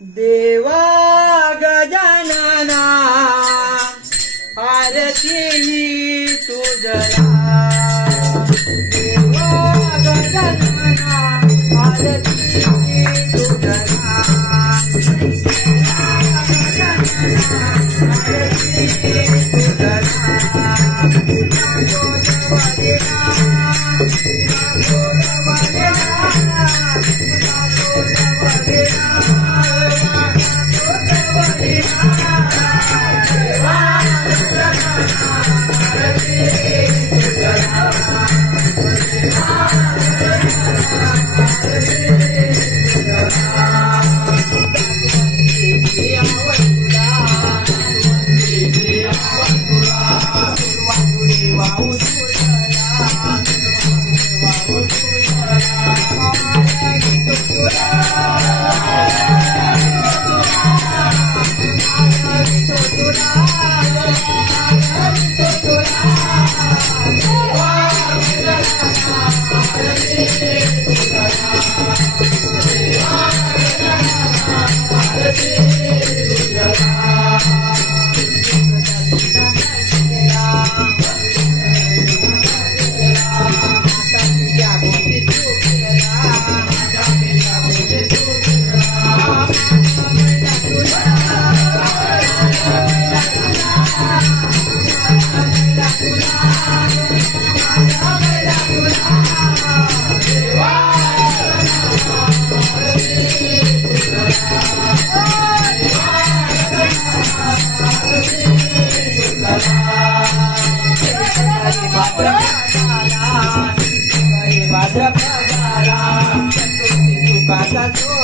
देवा गजानना आरती तुझला देवा गजानना आरती तुझला Thank you. सोहळा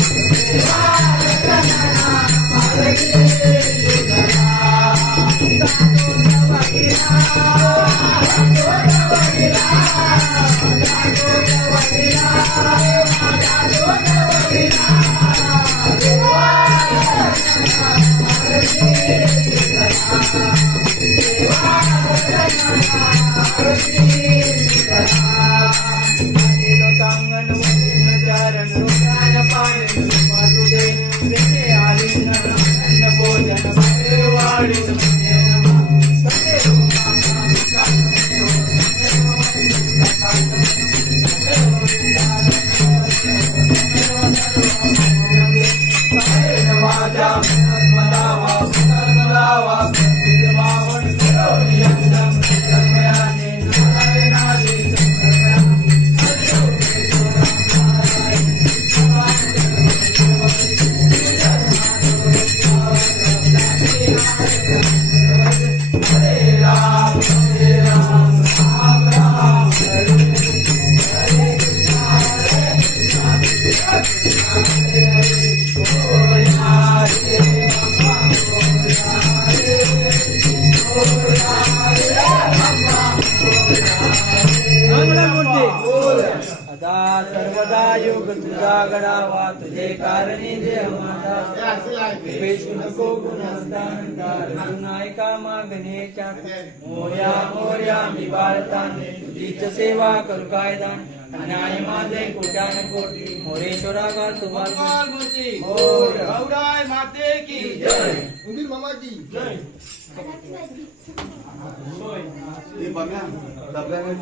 Eu Thank you. Thank you. सर्वदा योग तुझा गडावा तुझे कारणी देह माझा पेशू नको गुणस्तान नायका मागणेच्या मोर्या मोर्या मी बाळताने तुझीच सेवा करू कायदान न्याय माझे कोट्यान कोटी मोरेश्वरा गा तुम्हाला मोर. गौराय माते की जय उंदीर मामाजी जय हे बघा डबल्याने